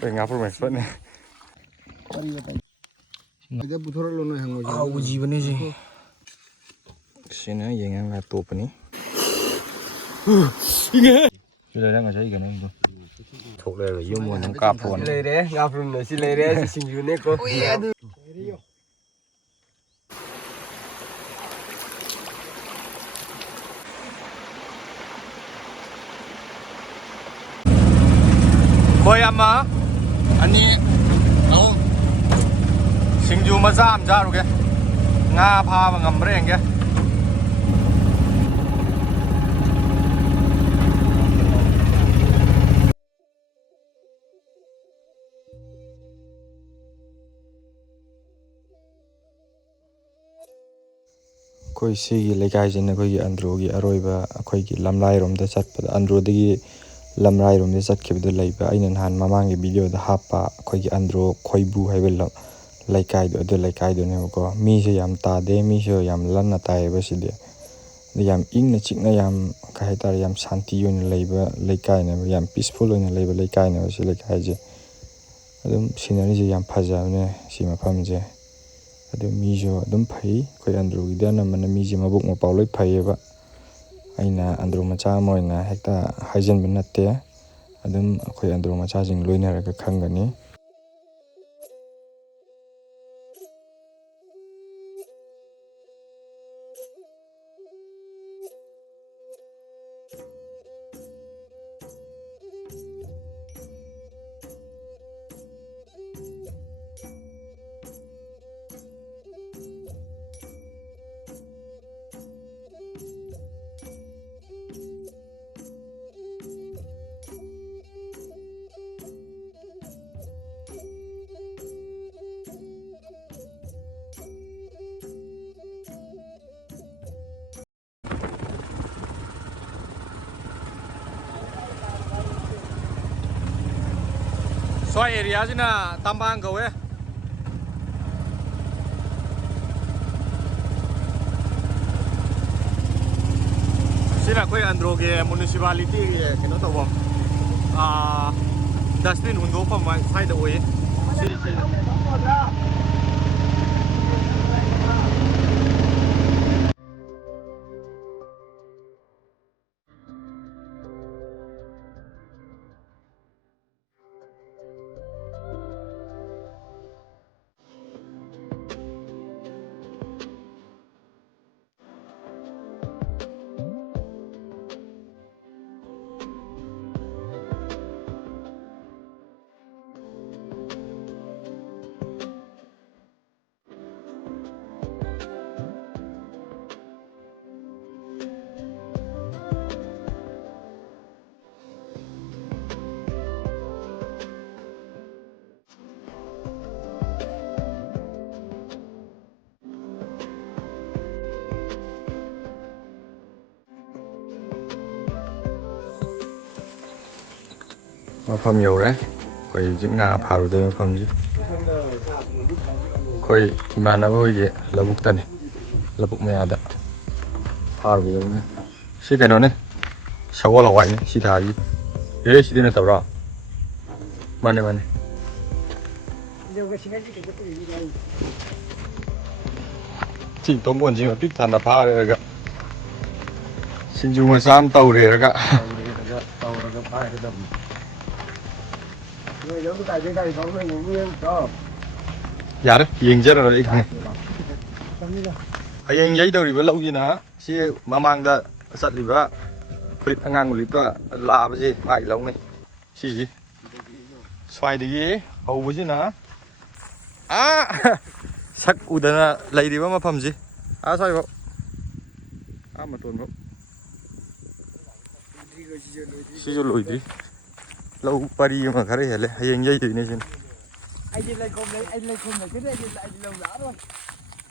Quay ngáp rồi mày xuất này. Uji bani sih. Sini aja yang nggak tuh bani. Sudah ada nggak sih ikan itu? Thuộc đây là vô mùa nắng cạp luôn. Lấy đấy, ngáp rồi nữa, xin lấy đấy, xin yêu nè cô. Khôi em mà anh đi đâu sinh du mà ra làm ra rồi kìa nga pha và ngầm đấy kìa khôi si lấy cái gì này khôi andro cái aroi và khôi cái làm lai rom đã chặt và andro đấy lamrai rom de chat khibdu leiba aina han mamang ge video da hapa khoi gi andro khoibu haibel laikai do laikai do ne ko mi se yam ta de mi se yam lan na tai ba si de yam ing na chik na yam ka haitar yam shanti yon leiba laikai ne yam peaceful on leiba laikai ne si laikai je adum scenery je yam phaja ne si ma pham je adum mi jo adum phai khoi andro gi da na man mi je mabuk ma paw loi phai ba aina andro macha moina hekta haijen binate adum akhoi andro macha jing loiner ka khangani Soal area sini tambang kau sini aku andro ke municipality kena tahu dustbin untuk apa side away mafam nhiều đấy, khoi những ngà phá rồi đây mafam gì, khoi mà nó hơi gì, là bục tần, là bục mè đã, phá rồi đấy, xí cái nó này, sáu là hoài này, xí thà gì, đấy xí này tao ra, mà này, chỉ tôm buồn gì mà biết thằng là phá rồi cả, xin chung mà sam tàu rồi cả. Dạ đấy, yên chết rồi đi thằng anh giấy đâu thì vẫn lâu gì nữa, xí mà mang ra sạch thì vậy, phết ngang một lít đó là cái gì, phải lâu này, xí gì, xoay đi, hầu cái gì nữa, sắc u đần lấy đi mà phẩm gì, xoay vào, mà tuần vào, xí cho lùi đi. Lâu Paris mà cái này là hay anh dây gì này chứ? Anh lấy không lấy cái này lại lâu đã rồi.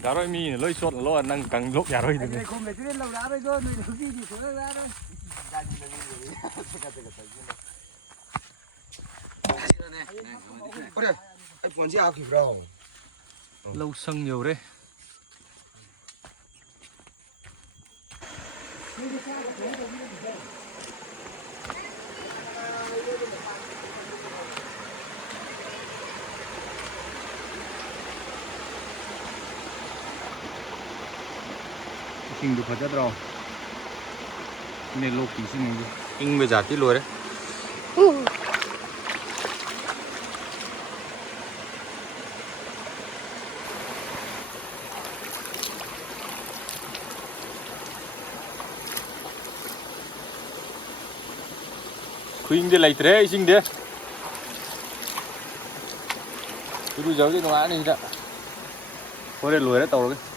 Đã rồi mi lôi sốt lo năng càng lúc đã rồi. Anh lấy không lấy cái này lâu đã rồi cơ, mình không gì thì số ra rồi. Ôi anh còn gì áo kịp đâu. Lâu sưng nhiều đấy. ꯏꯁꯤꯡꯗꯨ ꯐꯖꯗ꯭ꯔꯣ ꯅꯦ ꯂꯣꯛꯀꯤ ꯏꯁꯤꯡꯗꯨ ꯏꯪꯕ ꯖꯥꯠꯇꯤ ꯂꯣꯏꯔꯦ ꯈꯨꯏꯪꯗꯤ ꯂꯩꯇ꯭ꯔꯦ ꯏꯁꯤꯡꯗꯤ ꯏꯔꯨꯖꯕꯗꯤ ꯅꯨꯡꯉꯥꯏꯔꯅꯤ ꯁꯤꯗ ꯍꯣꯔꯦꯟ ꯂꯣꯏꯔꯦ ꯇꯧꯔꯒꯦ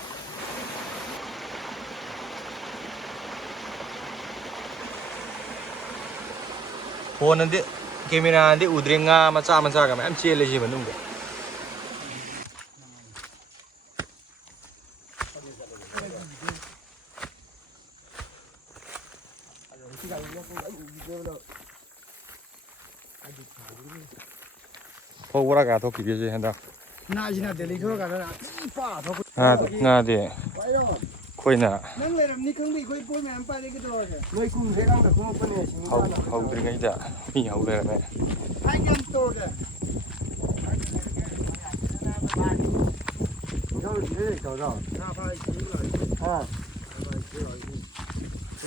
ꯐꯣꯟꯅꯗꯤ ꯀꯦꯃꯦꯔꯥꯅꯗꯤ ꯎꯗ꯭ꯔꯦ ꯉꯥ ꯃꯆꯥ ꯃꯆꯥꯒ ꯃꯌꯥꯝ ꯆꯦꯜꯂꯦ ꯁꯤ ꯃꯅꯨꯡꯗ ꯐꯧ ꯕꯣꯔꯥ ꯀꯌꯥ ꯊꯣꯛꯈꯤꯒꯦꯁꯦ ꯍꯟꯗꯛ ꯉꯥꯁꯤꯅ ꯗꯦꯜꯂꯤ ꯊꯣꯔꯀꯥꯟꯗ ꯉꯥꯗꯤ ꯑꯩꯈꯣꯏꯅ ꯅꯪ ꯂꯩꯔꯝꯅꯤ ꯈꯪꯗꯦ ꯑꯩꯈꯣꯏ ꯄꯣꯠ ꯃꯌꯥꯝ ꯄꯥꯏꯔꯦ ꯀꯩꯗꯧꯔꯒꯦ ꯅꯣꯏ ꯀꯨꯝꯈ꯭ꯔꯦꯒꯥꯡꯗ ꯀꯨꯝꯃꯛꯄꯅꯦ ꯍꯧꯗ꯭ꯔꯤꯉꯩꯗ ꯃꯤ ꯍꯧ ꯂꯩꯔꯝꯃꯦ ꯍꯥꯏ ꯀꯌꯥꯝ ꯇꯧꯔꯒꯦ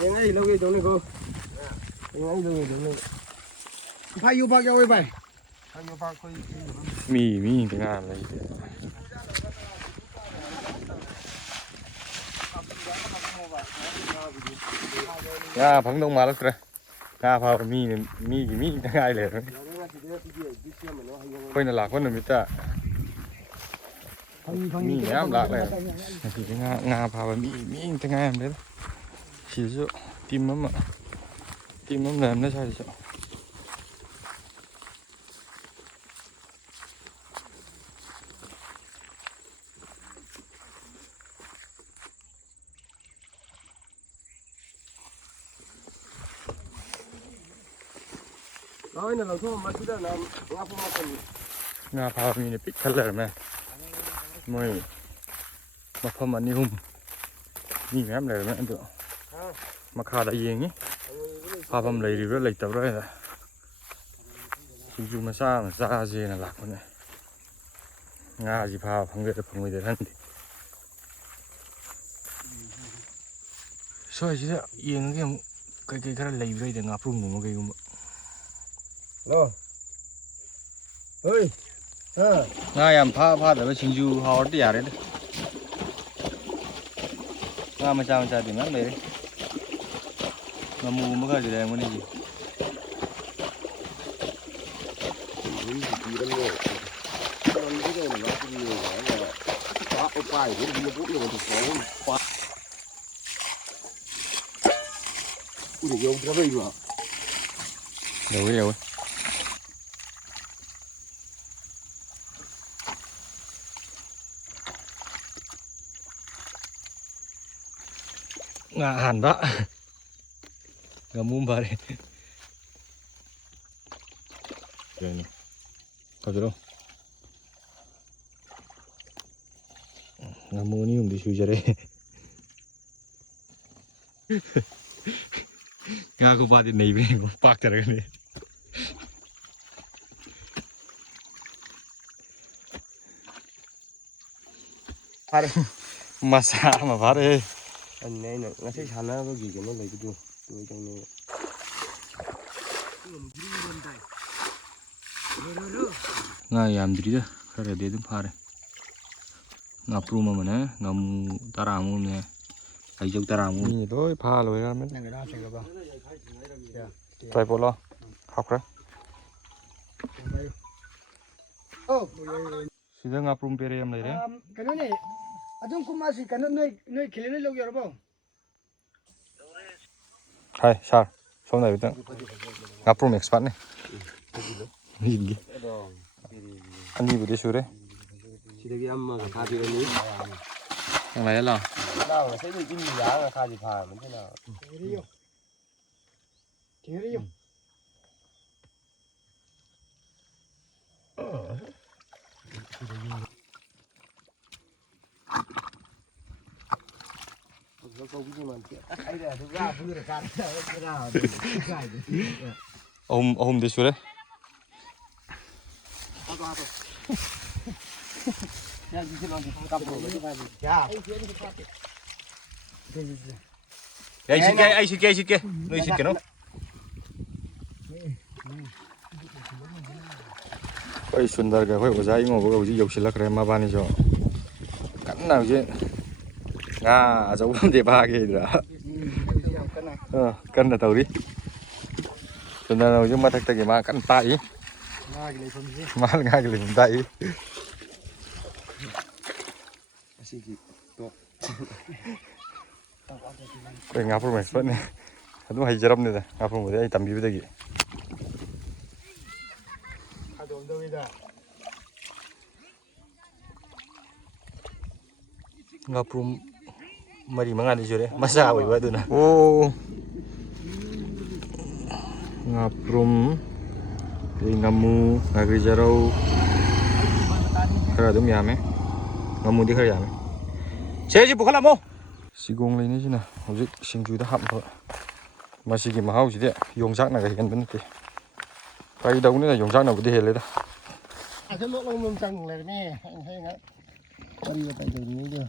ꯌꯦꯡꯉꯩ ꯂꯧꯒꯦꯗꯧꯅꯤꯀꯣ ꯌꯦꯡꯉꯩ ꯂꯧꯒꯦꯗꯧꯅꯤ ꯏꯝꯐꯥꯜ ꯌꯣꯄꯥꯛ ꯌꯥꯎꯋꯦ ꯚꯥꯏ ꯃꯤ ꯉꯥ ꯂꯩꯇꯦ ꯉꯥ ꯐꯪꯗꯧ ꯃꯥꯜꯂꯛꯇ꯭ꯔꯦ ꯉꯥ ꯐꯥꯕ ꯃꯤꯒꯤ ꯃꯤ ꯉꯥꯛꯇ ꯉꯥꯏ ꯂꯩꯔꯝꯃꯦ ꯑꯩꯈꯣꯏꯅ ꯂꯥꯛꯄ ꯅꯨꯃꯤꯠꯇ ꯃꯤ ꯃꯌꯥꯝ ꯂꯥꯛ ꯂꯩꯔꯝꯃꯦ ꯉꯁꯤꯗꯤ ꯉꯥ ꯐꯥꯕ ꯃꯤ ꯉꯥꯛꯇ ꯉꯥꯏꯔꯝꯃꯦꯗ ꯁꯤꯗꯁꯨ ꯇꯤꯝ ꯑꯃ ꯂꯩꯔꯝꯃꯦ ꯁ꯭ꯋꯥꯏꯗꯁꯨ ꯂꯣꯏꯅ ꯂꯧꯊꯣꯛꯑꯝꯕꯁꯤꯗ ꯉꯥ ꯐꯥꯕ ꯉꯥ ꯐꯥꯕ ꯃꯤꯅ ꯄꯤꯛ ꯊꯜ ꯂꯩꯔꯝꯃꯦ ꯃꯣꯏ ꯃꯐꯝ 2-3 ꯃꯤ ꯃꯌꯥꯝ ꯂꯩꯔꯝꯃꯦ ꯑꯗꯨ ꯃꯈꯥꯗ ꯌꯦꯡꯉꯤ ꯐꯥꯐꯝ ꯂꯩꯔꯤꯕ꯭ꯔꯥ ꯂꯩꯇꯕ꯭ꯔꯥ ꯍꯥꯏꯅ ꯁꯤꯡꯖꯨ ꯃꯆꯥ ꯑꯃ ꯆꯥꯁꯦꯅ ꯂꯥꯛꯄꯅꯦ ꯉꯥꯁꯤ ꯐꯥꯕ ꯐꯪꯒꯗ꯭ꯔꯥ ꯐꯪꯉꯣꯏꯗ꯭ꯔꯥ ꯈꯪꯗꯦ ꯁ꯭ꯋꯥꯏꯁꯤꯗ ꯌꯦꯡꯉꯒꯦ ꯑꯃꯨꯛ ꯀꯩꯀꯩ ꯈꯔ ꯂꯩꯕ꯭ꯔꯥ ꯉꯥꯄ꯭ꯔꯨꯝꯒꯨꯝꯕ ꯀꯩꯒꯨꯝꯕ ꯍꯜꯂꯣ ꯍꯣꯏ ꯉꯥ ꯌꯥꯝ ꯐꯥꯗꯕ ꯁꯤꯡꯖꯨ ꯍꯥꯎꯔꯗꯤ ꯌꯥꯔꯦꯗ ꯉꯥ ꯃꯆꯥꯗꯤ ꯃꯌꯥꯝ ꯂꯩꯔꯦ ꯉꯥꯃꯨꯒꯨꯝꯕ ꯈꯔꯗꯤ ꯂꯩꯔꯝꯒꯅꯤ ꯁꯤ ꯌꯧꯗ꯭ꯔꯕꯩꯕ ꯌꯧꯋꯦ ꯉꯥ ꯑꯍꯥꯟꯕ ꯉꯥꯃꯨ ꯐꯥꯔꯦ ꯐꯖꯔꯣ ꯉꯥꯃꯨ 2-3 ꯁꯨꯖꯔꯦ ꯉꯥ ꯈꯨꯐꯥꯗꯤ ꯅꯩꯕꯅꯦ ꯄꯥꯛꯊꯔꯒꯅꯤ ꯐꯔꯦ ꯃꯆꯥ ꯑꯃ ꯐꯥꯔꯦ ꯑꯩꯅ ꯉꯁꯤ ꯁꯥꯟꯅꯕꯒꯤ ꯀꯩꯅꯣ ꯂꯩꯕꯗꯨ ꯂꯣꯏꯗꯧꯅꯦ ꯉꯥ ꯌꯥꯝꯗ꯭ꯔꯤꯗ ꯈꯔꯗꯤ ꯑꯗꯨꯝ ꯐꯥꯔꯦ ꯉꯥꯄ꯭ꯔꯨꯝ ꯑꯃꯅꯦ ꯉꯥꯃꯨ 10-ꯃꯨꯛꯅꯦ ꯂꯩꯖꯧ 10-ꯃꯨꯛ ꯃꯤ ꯂꯣꯏ ꯐꯥ ꯂꯣꯏꯔꯝꯃꯦ ꯇ꯭ꯔꯥꯏꯄꯣꯠꯂꯣ ꯍꯥꯞꯈ꯭ꯔꯦ ꯁꯤꯗ ꯉꯥꯄ꯭ꯔꯨꯝ ꯄꯦꯔꯦ ꯑꯃ ꯂꯩꯔꯦ ꯀꯩꯅꯣꯅꯦ ꯑꯗꯨꯝ ꯀꯨꯝꯃꯁꯤ ꯀꯩꯅꯣ ꯅꯣꯏ ꯈꯤꯂꯦꯟ ꯂꯧ ꯌꯥꯔꯕꯣ ꯍꯥꯏ ꯁꯥꯔ ꯁꯣꯝꯗ ꯍꯥꯏꯐꯦꯠꯇꯪ ꯉꯥꯄ꯭ꯔꯨꯝ ꯑꯦꯛꯁꯄꯥꯔꯠꯅꯦ ꯑꯅꯤꯕꯨꯗꯤ ꯁꯨꯔꯦ ꯁꯤꯗꯒꯤ ꯑꯃꯒ ꯊꯥꯕꯤꯔꯅꯤ ꯅꯪ ꯂꯥꯛꯑꯦ ꯂꯥꯛꯑꯣ ꯉꯁꯥꯏꯗꯩ ꯏꯟꯕ ꯌꯥꯔꯒ ꯊꯥꯗꯤ ꯐꯥꯔꯕꯅꯤ ꯊꯦꯡꯅꯔꯤꯌꯣ ꯑꯍꯨꯝꯗꯤ ꯁꯨꯔꯦ ai xịt kia nơi xịt kia nó quay sundar cái quay ozai ngô cái gì dọc xịt lắc mà bani cho cắn nào chứ dấu để ba cái đó cắn là tàu đi sundar nào chứ mà thằng cái mà cắn tay mà ngay cái liền tay cái ngáp rồi mày này nó hay chấm này ngáp rồi đấy tầm bí đấy ngaprum mari mangan di sore masa awai batu na oh ngaprum ngamu ngagri jarau khara dum yame ngamu di khara yame seji bukhala mo sigong lai ni sina hojik singju da hap tho masigi mahau ji de yongsak na ga hian ban te kai dau ni na yongsak na bu de hele da cái lỗ lông trăng này nè anh thấy ngay đi vào tay đường chưa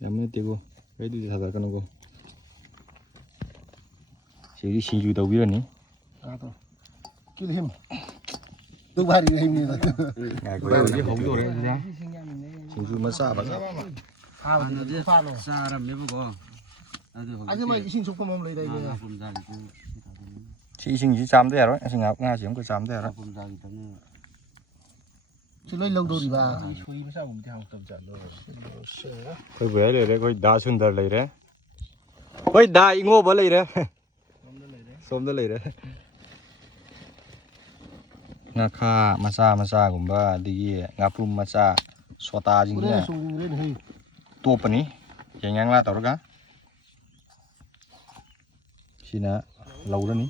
làm gì cô cái gì thật là con cô chỉ đi xin chú đầu biết nhỉ thôi cứ thêm tôi ba đi thêm nữa ngày của em không rồi đấy nhá xin chú mất xa bạn xa làm mấy bữa anh mà xin số không lấy đây chị xin chỉ chăm thế rồi xin ngọc nga chỉ không có chăm thế rồi chỉ lấy lâu rồi bà thôi về đây coi đá sundar lấy đấy coi đá ngô bả lấy đấy xôm đó lấy đấy ngà kha masa cũng ba đi ngà plum masa sota chính nhá tua pani yang yang lah tahu kan sini lâu đó ní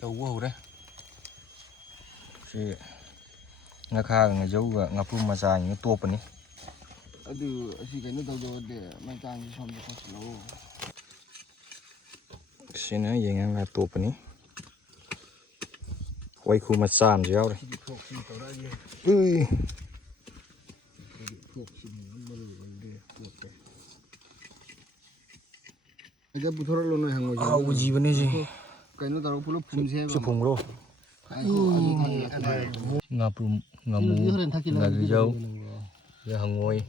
lâu quá rồi đấy si ngà kha ngà dấu ngà plum masa những tua pani aduh si cái nó đâu rồi để mang trang đi xong cho nó lâu sini yang yang lah tua pani quay khu masa làm gì đâu đây ui aja buthora lo no hango 아, जीवन जी cái nó tao pula phun xe chụp phùng rồi ngập ngầm ngà dâu giờ hàng ngồi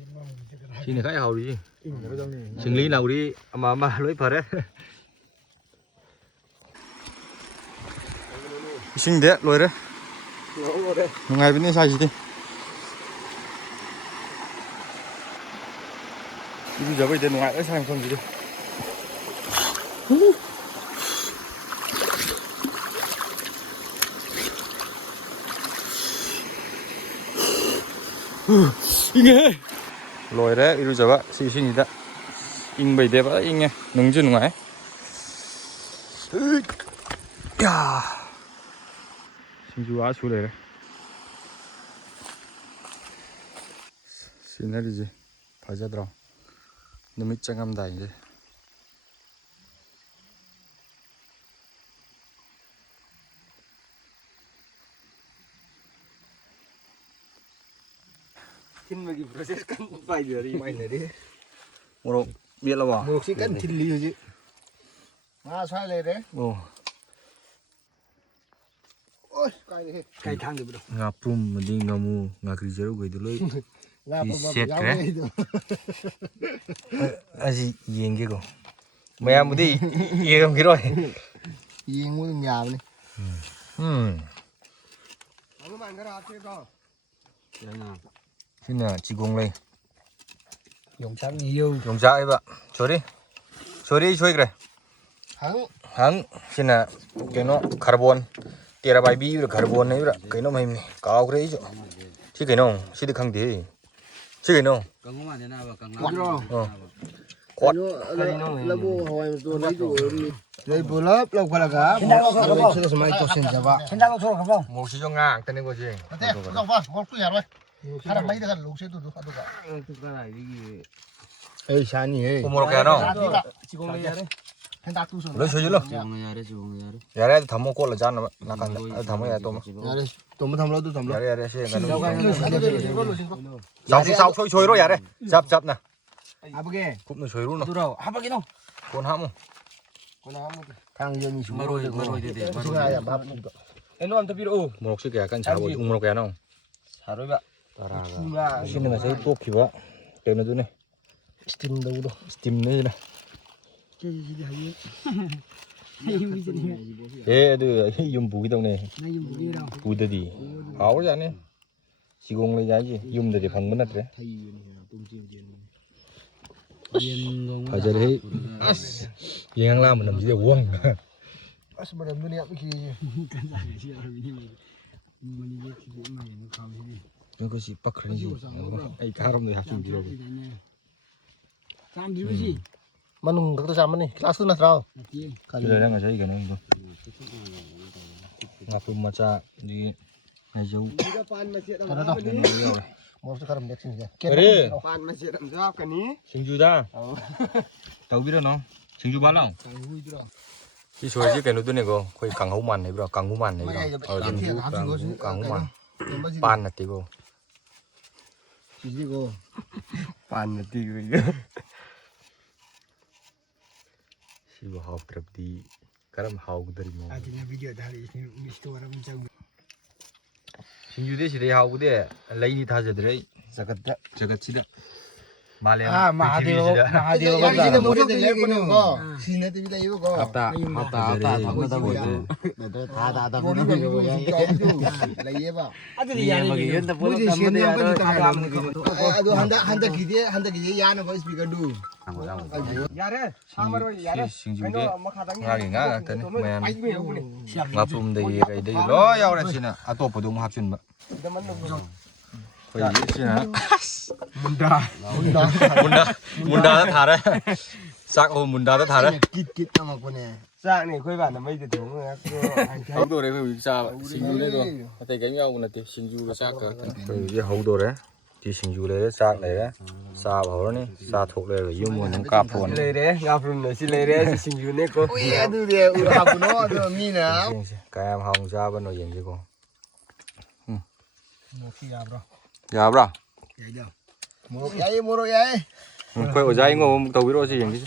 xin này khách hầu đi xử lý nào đi mà lối phật đấy xin đấy lối đấy ngày bên đây sai gì đi bây giờ bây giờ ngoài ở sang không gì đi 잉해 로이래 이리 잡아 시신이다 잉베이 대봐 잉해 능주는 거야 야 신주 아주 그래 시나리지 바자더라 너무 짱감다 이제 Xin mà cái process cắn vài giờ đi mày này đi. 뭐로 biết là bỏ một xí cân thịt lì chứ à sai này đấy ồ ôi cái này Cái thang được đâu. ngaprum mà đi ngamu ngakrijeru gue dulu là Set kre aji yenge ko maya mudi yegam ki rồi yên muốn nhà này ông bạn cái nào chơi con xin là chị cùng lên dùng sáng nhiều dùng trái vậy chơi đi cái này hăng xin là cái nó carbon tera bài bi rồi carbon này rồi cái nó mày cao cái đấy chứ chứ cái nó chứ được khăng thế chứ cái nó Càng mà thế nào và càng quạt là bộ hỏi tôi lấy rồi đây bộ lớp lâu qua là cả bộ sẽ là mấy tôi xin chào bạn xin chào bạn không một xí cho ngang tên này có gì không phải có cái gì rồi hay mấy cái lục sẽ tôi được cái này đi. ê sao nhỉ có một cái nó hiện tại tôi lấy số gì luôn Nhà đấy. giờ đây thằng mua cốt là gian rồi là cần thằng mua tôm tôi mới thầm lâu tôi thầm lâu giờ đây xem cái nó sao sôi rồi giờ đây dập nè 아버게 굽는 소이로노 누라 하박이노 곤하모 당연히 주 마로이 되대 지나야 밥도 에노 암타 비로 모록스 약간 자고 우모록 야노 사로가 가 신는 가서 또 기봐 되는데 스팀도 스팀네나 얘도 좀 부기동네 부더디 아오잖아 시공을 야지 юм들이 방문하더래 바자리 얘랑 라면 남지대 원 아스바람 눈이 앞이 이것이 빡크는지 이 가람도 합친 비라고 만ung kakta sama nih kelas tuh nasrau 그래랑 가자 이거는 이거 ngapun maca di ngajau mau sekarang lihat sini ya 그래 pan masjid am jawab kan ni 싱주다 tàu biết nó 싱주 발랑 이 소지 cái nó tôi này có 거의 강호만 này bro 강호만 này bro ở trên 강호만 pan là tigo 지지고 pan là ti siwa hau trap di karam hau dari mau 아직은 비디오 다리 미스터 와라 문자 싱주 대시 대 hau de lấy đi tha 저들이 저것이다 말이야 아 마하데오 마하데오 모레 될 거는 신내 때문에 이거 거 hata 다다 보이지 다다 보이는 거 라이에바 아들이 야는 연다 보는 남들 야는 아도 한다 기대 야는 거 스피커 두 야래 사마로 야래 싱주게 ngagi nga tani men ngapum dei kai dei lo yaura sina atopa dum hapsin ba koi sina munda da thare sak ho munda da thare kit nama kone sang này khơi bản là mấy cái thùng hau do re koi sa singju le do atai kai nhau na te singju ga sak ka koi ye hau do re ti singju le sak le re sa ba ho ni sa thok le ga yum mo nang ka phon lấy đấy ngap luôn rồi xin lấy đấy xin chú này cô ui adu dia udah kuno adu mina ka em hong sa ba no yen ji ko moki ya bro ya bra ya moro yai koi o jai ngo tau bi ro si yen ji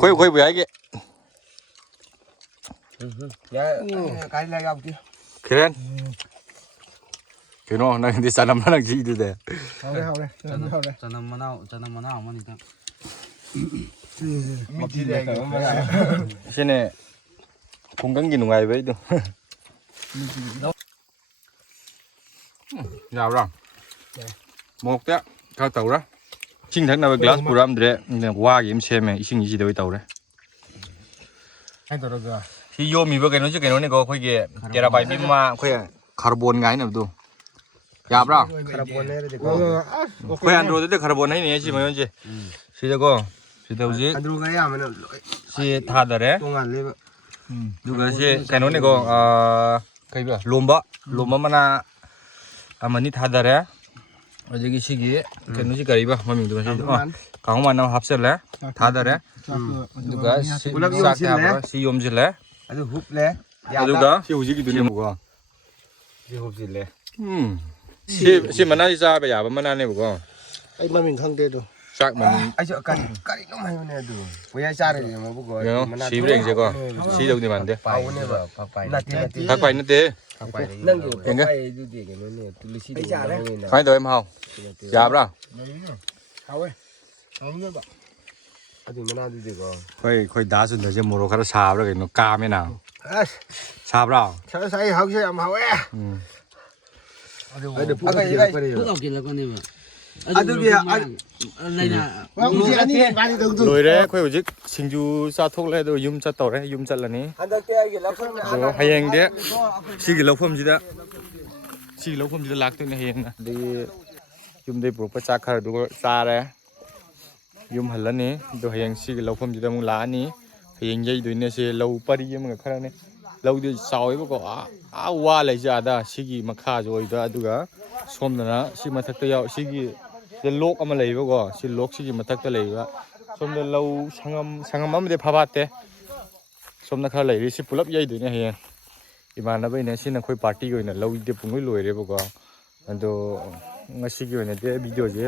koi bu yai ge ya cái này gặp chứ keren keno nang di sanam nang ji du de haure Chanam manao mà đi ta miti deh sine 공간 gi nungai bai du ya bra một te ka tau ra ching thak na ba glass puram dre wa gi im se me ising ji de tau re hai toro ga si yo mi ba cái nó chứ cái nó này có khoi ge tera bai mi ma khoi carbon ngai na du ya bra carbon ne de khoi android de carbon hai ne si ma yon ji si de ko si de ji andro ga ya mana si tha da re tongan le juga si cái nó này có cái gì lomba mana amani tha da re 어저기 시기 cái nó chỉ cái gì mà mình được cái 강호 만남 합셀래 다 다래 누가 싹 잡아 시험 질래 aduh húp lé 누가 시 우지기 눈이 뭐가 đi húp gì lé 시 만나지 잡아 야바 만나네 뭐가 ai mà mình không được 싹 만 ai sợ cari nó mày này được bây giờ xa rồi mà bố gọi 시 브레잉 제거 시 đầu đi mà đi phải nè vợ phải nè 다 quay nó thế nâng kiểu phải đi cái nó nè từ lịch sử đấy phải đợi em hao 잡아 하we 없는 거 aduh mana đi được 거의 나선 이제 뭐로 가서 잡으라 그래 너 까매 나 아 잡으라 저 사이 하고 싶으면 하we aduh cái này Bước học kia là con em ạ. aduh kia Đây là 우지 아니 많이 더도 rồi đấy 거의 오직 신주 싸톡래도 윰 짰더래 윰 짰라니 anh đây kia cái lắp 하양 돼 시기 럭품지다 시기 럭품지다 락도네 하양 데 윰데 프로파 차카르 두고 싸래 윰 할라니 도 하양 시기 럭품지다 무 라니 하양 제이 도이네세 lau pari yum ga kharane lau di sawi ba ko a wa lai ja da sigi makha joi da aduga somna si mathak ta yaw sigi de lok ama lai ba ko si lok sigi mathak ta lai ba somna lau sangam am de phabate somna khar lai ri si pulap yai doine hayan imana bai ne sin khoi party goina lau de pungoi loi re ba ko ando ꯉꯁꯤꯒꯤ ꯑꯣꯏꯅꯗꯤ ꯚꯤꯗꯤꯑꯣꯁꯦ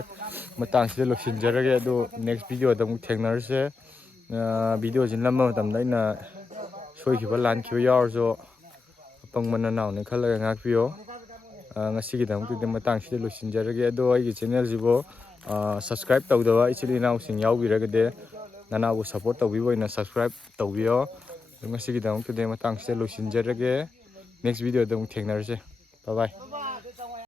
ꯃꯇꯥꯡꯁꯤꯗ ꯂꯣꯏꯁꯤꯟꯖꯔꯒꯦ ꯑꯗꯣ next ꯚꯤꯗꯤꯑꯣꯗ ꯑꯃꯨꯛ ꯊꯦꯡꯅꯔꯁꯦ ꯚꯤꯗꯤꯑꯣꯁꯤ ꯅꯝꯕ ꯃꯇꯝꯗ ꯑꯩꯅ ꯁꯣꯏꯈꯤꯕ ꯂꯥꯟꯈꯤꯕ ꯌꯥꯎꯔꯁꯨ ꯑꯄꯪꯕ ꯅꯅꯥꯎꯅꯤ ꯈꯜꯂꯒ ꯉꯥꯛꯄꯤꯌꯣ ꯉꯁꯤꯒꯤꯗꯃꯛꯇꯗꯤ ꯃꯇꯥꯡꯁꯤꯗ ꯂꯣꯏꯁꯤꯟꯖꯔꯒꯦ ꯑꯗꯣ ꯑꯩꯒꯤ ꯆꯦꯅꯦꯜꯁꯤꯕꯨ ꯁꯕꯁꯀ꯭ꯔꯥꯏꯕ ꯇꯧꯗꯕ ꯏꯆꯤꯜ ꯏꯅꯥꯎꯁꯤꯡ ꯌꯥꯎꯕꯤꯔꯒꯗꯤ ꯅꯅꯥꯎꯕꯨ ꯁꯞꯄꯣꯔꯠ ꯇꯧꯕꯤꯕ ꯑꯣꯏꯅ ꯁꯕꯁꯀ꯭ꯔꯥꯏꯕ ꯇꯧꯕꯤꯌꯣ ꯉꯁꯤꯒꯤꯗꯃꯛꯇꯗꯤ ꯃꯇꯥꯡꯁꯤꯗ ꯂꯣꯏꯁꯤꯟꯖꯔꯒꯦ ꯅꯦꯛꯁ ꯚꯤꯗꯤꯑꯣꯗ ꯑꯃꯨꯛ ꯊꯦꯡꯅꯔꯁꯦ ꯕꯥꯏ ꯕꯥꯏ